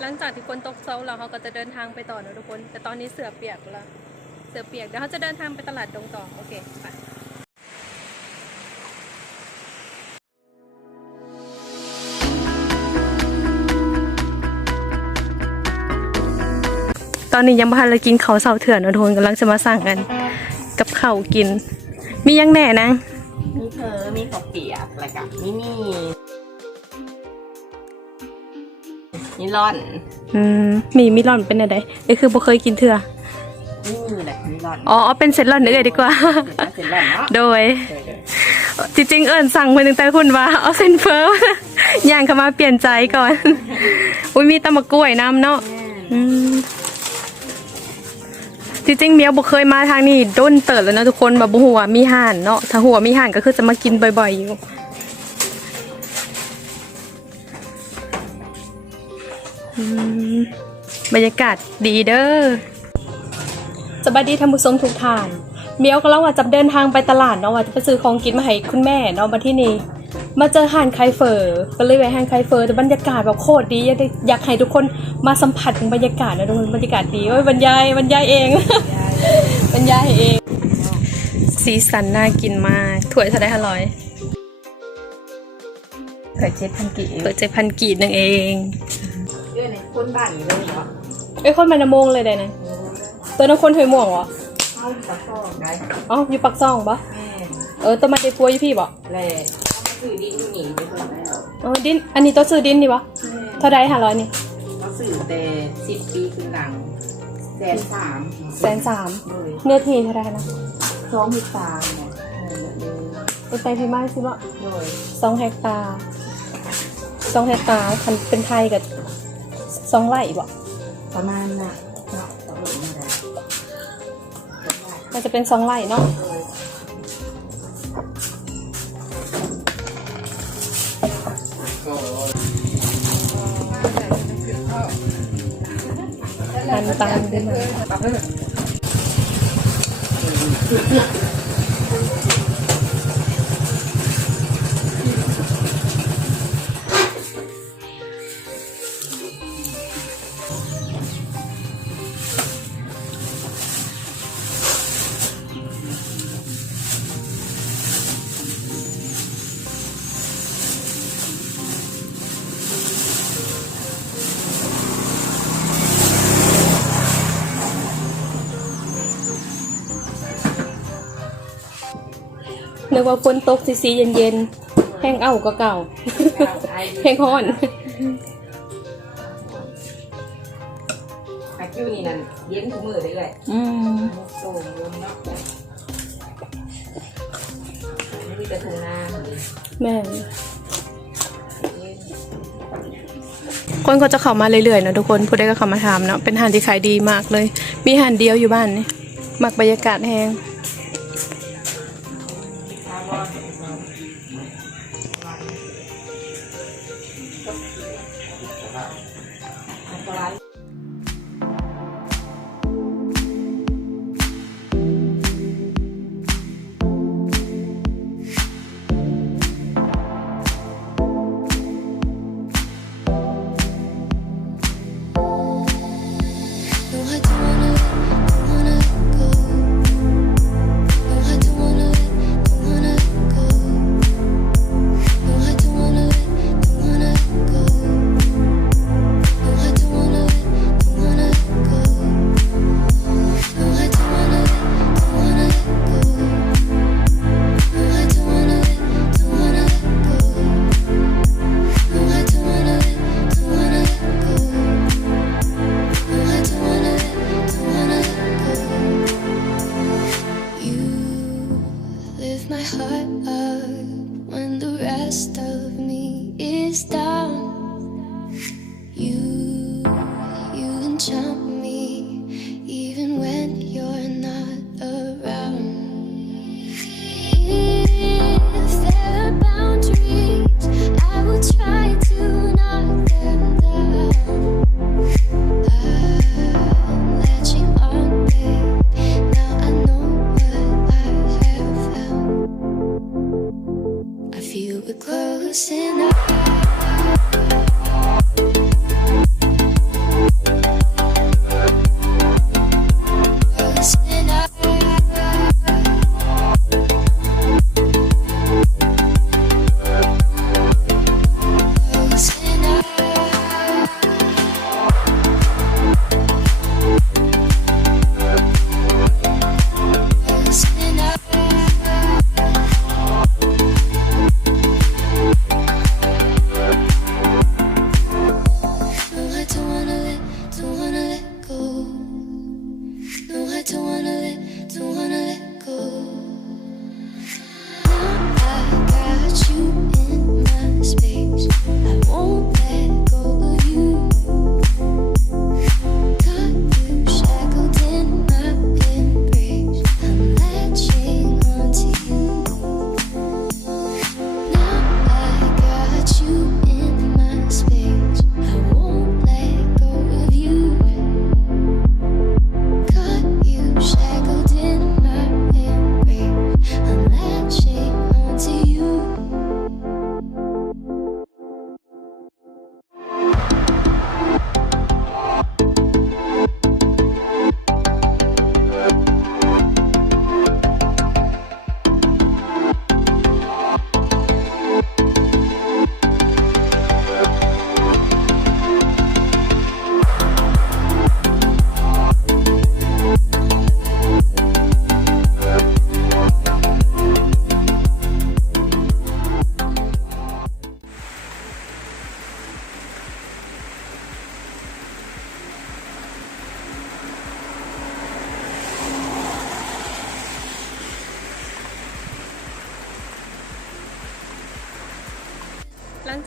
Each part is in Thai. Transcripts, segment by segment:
หลังจากที่ฝนตกเซาแล้วเขาก็จะเดินทางไปต่อนะทุกคน แต่ตอนนี้เสือเปียกแล้ว เสือเปียกเดี๋ยวเขาจะเดินทางไปตลาดดงต่อ โอเคไปตอนนี้ยังไม่ทันเลยกินเขาวเสาเถื่อนนะทุกคนกำลังจะมาสั่งกัน กับข้าวกิน มียังแหน่นะ มีเธอมีข้าวเปียกแล้วก็มี นี่มีร่อนอืมมีมิลอนเป็นอะไรเอ้ยคือบ่เคยกินเถื่อนี่แหละมีร่อนอ๋อเอาเป็นเซตลอนนี่เลยดีกว่า เสร็จแล้วเนาะโดย เออจริงๆเอิญสั่งไปตั้งแต่คุณว่าเอาเซนเฟอร์ย่างเข้ามาเปลี่ยนใจก่อน อุ้ยมีตะมะกล้วยน้ำเนาะอืมจริงๆเมียวบ่เคยมาทางนี้ด้นเติดแล้วนะทุกคนแบบบ่หัวามีห่านเนาะถ้าหัวมีห่านก็คือจะมากินบ่อยๆอยู่ รรยากาศดีเด้อสวัสดีท่านผู้ชมทุกท่าน เมียวก็เล่าว่าจะเดินทางไปตลาดเนาะว่าจะไปซื้อของกินมาให้คุณแม่เนาะมาที่นี่มาเจอห่านไคเฟอร์ก็เลยไปห่านไคเฟอร์แต่บรรยากาศแบบโคตรดีอยากได้อยากให้ทุกคนมาสัมผัสถึงบรรยากาศนะทุกคนบรรยากาศดีโอ้ยบรรยายบรรยายเองบรรยายเอง สีสันน่ากินมากถ้วยเท่าไดห้าร้อยเคยเช็ดพันกี่เปิดใจพันกีดนั่นเองเรื่องในคนบ้านอยู่เลยเนาะ เอ้ยคนมันนะโมงเลยได้นะตัวน้ำคนถอยหม่วงเหรอเข้าตะกร้อได้อ๋ออยู่ปักซองปะแม่เออตัวมาเด็กปัวอยู่พี่ปะแหละคือดินอยู่นี่ไปคนแล้วอ๋อดินอันนี้ตัวซื้อดินนี่ปะเท่าไดห้าร้อยนี่เขาสื่อแต่สิบปีขึ้นหลังแสนสามแสนสามเลยเนื้อที่เท่าไดนะสองพิตาเนี่ยเลยไปไปพี่มาสิปะเลยสองเฮกตาร์สองเฮกตาร์คันเป็นไทยกับสองไร่ปะ ประมาณน่ะเนาะตกลงมาได้มันจะเป็นสองไร่เนาะตันตันขึ้นมา นึกว่าฝนตกสีสีเย็นๆแห้งเอ้าก็เก่าแห้งฮ้อนอาคิวนี่นั่นเย็นทุกมือเลยเลยอืมโซ่ลมเนาะไม่มีแต่ถุงน้ำเลยแม่นคนก็จะเข้ามาเรื่อยๆเนอะทุกคนผู้ใดก็เข้ามาถามเนาะเป็นอาหารที่ขายดีมากเลย มีอาหารเดียวอยู่บ้านนี่มักบรรยากาศแห้ง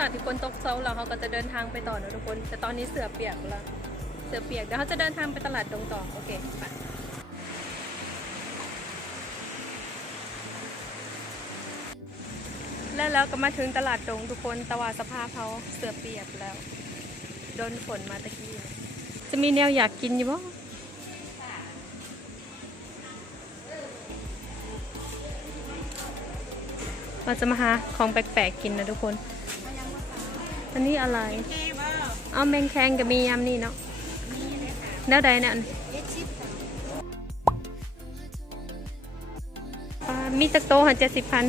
จากที่ฝนตกเซาแล้วเขาก็จะเดินทางไปต่อนะทุกคน แต่ตอนนี้เสือเปียกแล้ว เสือเปียกเดี๋ยวเขาจะเดินทางไปตลาดดงต่อ โอเคไปแล้วแล้วก็มาถึงตลาดดงทุกคนแตว่าสภาพเขาเสือเปียกแล้ว โดนฝนมาตะกี้ จะมีแนวอยากกินอยู่บ่เราจะมาหาของแปลกๆกินนะทุกคน อันนี้อะไร เอาแมงแคงกับมียำนี่เนาะแนวใดเนี่ยอันอ่ามีจักโตหันเจ็ดสิบพัน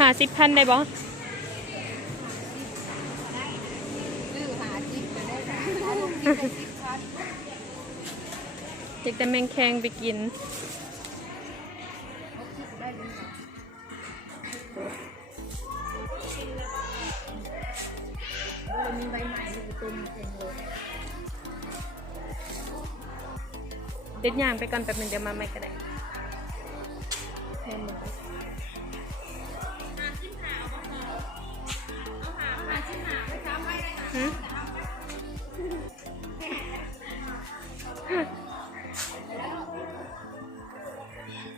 หาสิบพันได้บ่อยากแต่แมงแคงไปกิน เด็ดยางไปก่อนแป๊บหนึงเดี๋ยวมาใหม่ก็ได้แม่นบ่หืม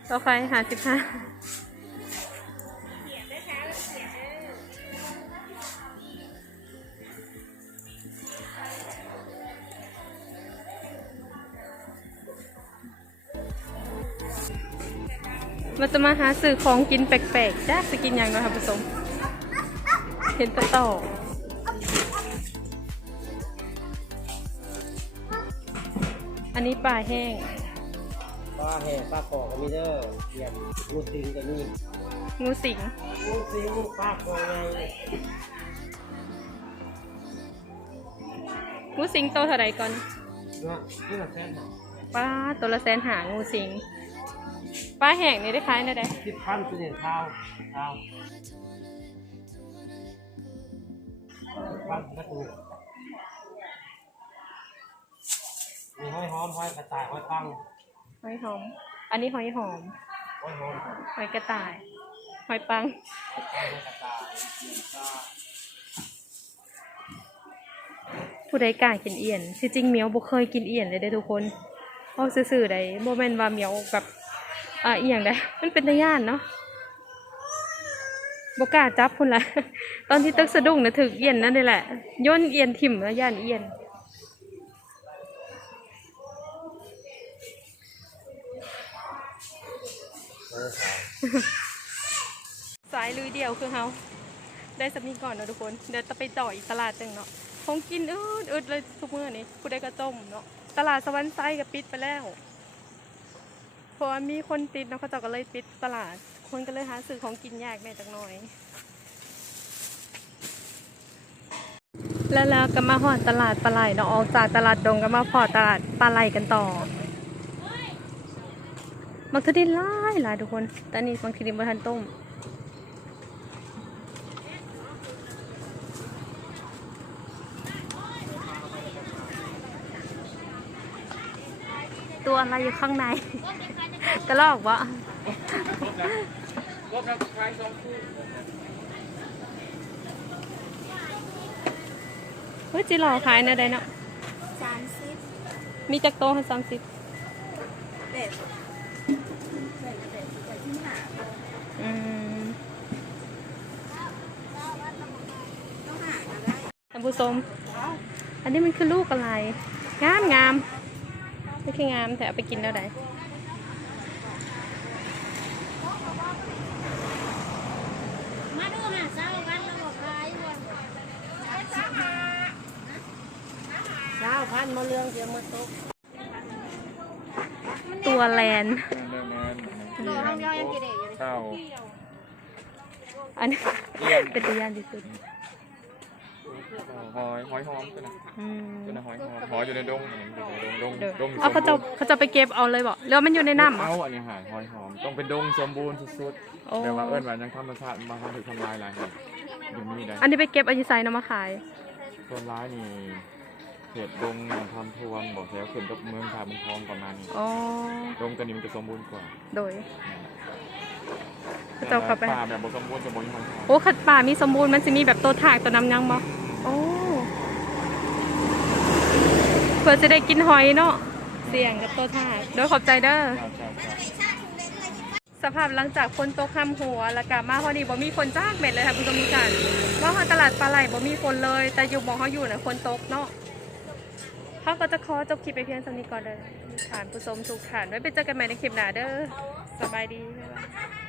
ต่อไฟหาสิบห้า มันจะมาหาซื้อของกินแปลกๆจ้าสกินอย่างเนาะค่ะผู้ชมเห็นแตะต่ออันนี้ปลาแห้งปลาแห่ปลาขอก็มีเด้อเขียนงูสิงก็มีงูสิงงูสิงปลาขอไงงูสิงโตเท่าไหร่ก่อนเนาะนี่ละแสนป้าตัวละแสนหางูสิง ปลาแห้งนี่ได้ขายนะได้สิบพันตัวเนี่ยเท้าเท้าพันกระตูมีห้อยหอมห้อยกระต่ายห้อยปังหอยหอม อันนี้หอยหอม ห้อยหอมห้อยหอยกระต่าย หอยปัง ปังห้อยกระต่ายเขียนปลาผู้ใดกล้ากินเอียนที่จริงเหมียวบ่เคยกินเอียนเลยเด้อทุกคนเอาซื่อๆได้บ่แม่นว่าเหมียวแบบ อ่าอีหยังได้มันเป็นตาย่านเนาะบกาจับพุ่นละตอนที่ตึกสะดุ้งนะถึกเอียนนั่นนี่แหละย่นเอียนถิ่มแล้วย่านเอียนสายลุยเดียวคือเฮาได้สำนีก่อนเนาะทุกคน เดี๋ยวจะไปต่ออีกตลาดหนึ่งเนาะของกินอืดอืดเลยทุกมื้อนี้ผู้ใดก็ต้มเนาะตลาดสวรรค์ไซก็ปิดไปแล้ว เพราะมีคนติดเนาะเขาเจ้าก็เลยปิดตลาด คนก็เลยหาซื้อของกินยากแม่จักหน่อย แล้วแล้วก็มาหอดตลาดปลาไหลเนาะออกจากตลาดดงก็มาพอตลาดปลาไหลกันต่อมักทะดินไล่หลายทุกคนแต่อันนี่มักทะดินบนทันต้ม ตัวอะไรอยู่ข้างในกระลอกวะเฮ้ยจีหล่อขายนะได้เนาะสามสิบมีจักโตให้สามสิบเด็ดเด็ดเด็ดเด็ดที่หาอืมต้องหากันได้ท่านผู้ชมอันนี้มันคือลูกอะไร งามงาม ไม่ใช่งามแต่เอาไปกินแล้วได้มาดูหาเศร้ากันระบบขายวนเช้าพันมาเรื่องเสียมาตกตัวแลนตัวห้องย่อยยังกี่เด็กอยู่ข้าวอันนี้เป็นตัวอย่างที่สุด หอยหอยหอมตัวน่ะอืมตัวน่ะหอยหอมหอยอยู่ในดงอยู่ในดงดงเด้อดงเอาเขาจะเขาจะไปเก็บเอาเลยบอกแล้วมันอยู่ในน้ำเหรอเอาอันนี้หายหอยหอมต้องเป็นดงสมบูรณ์สุดโอ้ๆแต่ว่าเอิ้นว่ายังธรรมชาติมาทำถึงทำลายหลายอย่างอย่างนี้ได้อันนี้ไปเก็บอายุไซนำมาขายส่วนร้ายนี่เขตดงหนองคำทวนบอกแล้วขึ้นกับเมืองท่าเมืองทองประมาณนี้อ๋อ ดงตัวนี้มันจะสมบูรณ์กว่าโดยเจ้าเข้าไป ป่าแบบบ่สมบูรณ์จะบ่มีหนทางโอ้ขัดป่ามีสมบูรณ์มันจะมีแบบตัวถากตัวน้ำยังบ่โอ้เพื่อจะได้กินหอยเนาะเสี่ยงกับตัวถากโดยขอบใจเด้อสภาพหลังจากคนตกข้ามหัวแล้วก็มาพอดีบ่มีคนจ้ากเม็ดเลยค่ะคุณผู้ชมกท่านว่าหาตลาดปลาไหลบ่มีคนเลย แต่อยู่มองเขาอยู่นะคนตกเนาะเขาก็จะขอจบคลิปไปเพียงเท่านี้ก่อนเลยฐานผู้ชมทุกท่านไว้ไปเจอกันใหม่ในคลิปหน้าเด้อสบายดีบ๊ายบาย